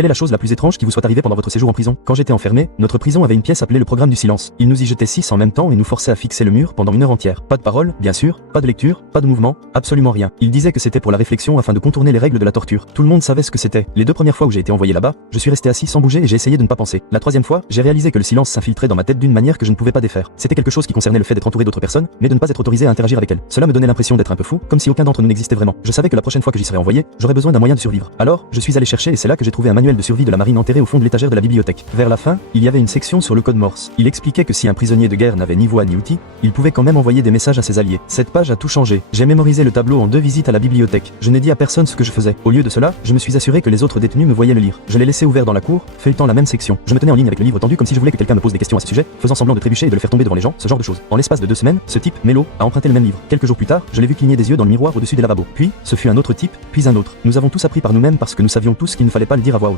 Quelle est la chose la plus étrange qui vous soit arrivée pendant votre séjour en prison? Quand j'étais enfermé, notre prison avait une pièce appelée le programme du silence. Ils nous y jetaient 6 en même temps et nous forçaient à fixer le mur pendant 1 heure entière. Pas de parole, bien sûr, pas de lecture, pas de mouvement, absolument rien. Ils disaient que c'était pour la réflexion afin de contourner les règles de la torture. Tout le monde savait ce que c'était. Les 2 premières fois où j'ai été envoyé là-bas, je suis resté assis sans bouger et j'ai essayé de ne pas penser. La 3e fois, j'ai réalisé que le silence s'infiltrait dans ma tête d'une manière que je ne pouvais pas défaire. C'était quelque chose qui concernait le fait d'être entouré d'autres personnes, mais de ne pas être autorisé à interagir avec elles. Cela me donnait l'impression d'être un peu fou, comme si aucun d'entre nous n'existait vraiment. Je savais que la prochaine fois que j'y serais envoyé, j'aurais besoin d'un moyen de survivre. Alors, je suis allé chercher et c'est là que j'ai trouvé un manuel de survie de la marine enterré au fond de l'étagère de la bibliothèque. Vers la fin, il y avait une section sur le code Morse. Il expliquait que si un prisonnier de guerre n'avait ni voix ni outils, il pouvait quand même envoyer des messages à ses alliés. Cette page a tout changé. J'ai mémorisé le tableau en 2 visites à la bibliothèque. Je n'ai dit à personne ce que je faisais. Au lieu de cela, je me suis assuré que les autres détenus me voyaient le lire. Je l'ai laissé ouvert dans la cour, feuilletant la même section. Je me tenais en ligne avec le livre tendu comme si je voulais que quelqu'un me pose des questions à ce sujet, faisant semblant de trébucher et de le faire tomber devant les gens, ce genre de choses. En l'espace de 2 semaines, ce type, Melo, a emprunté le même livre. Quelques jours plus tard, je l'ai vu cligner des yeux dans le miroir au-dessus des lavabos. Puis, ce fut un autre type, puis un autre. Nous avons tous appris par nous-mêmes parce que nous savions tous qu'il ne fallait pas le dire à voix haute.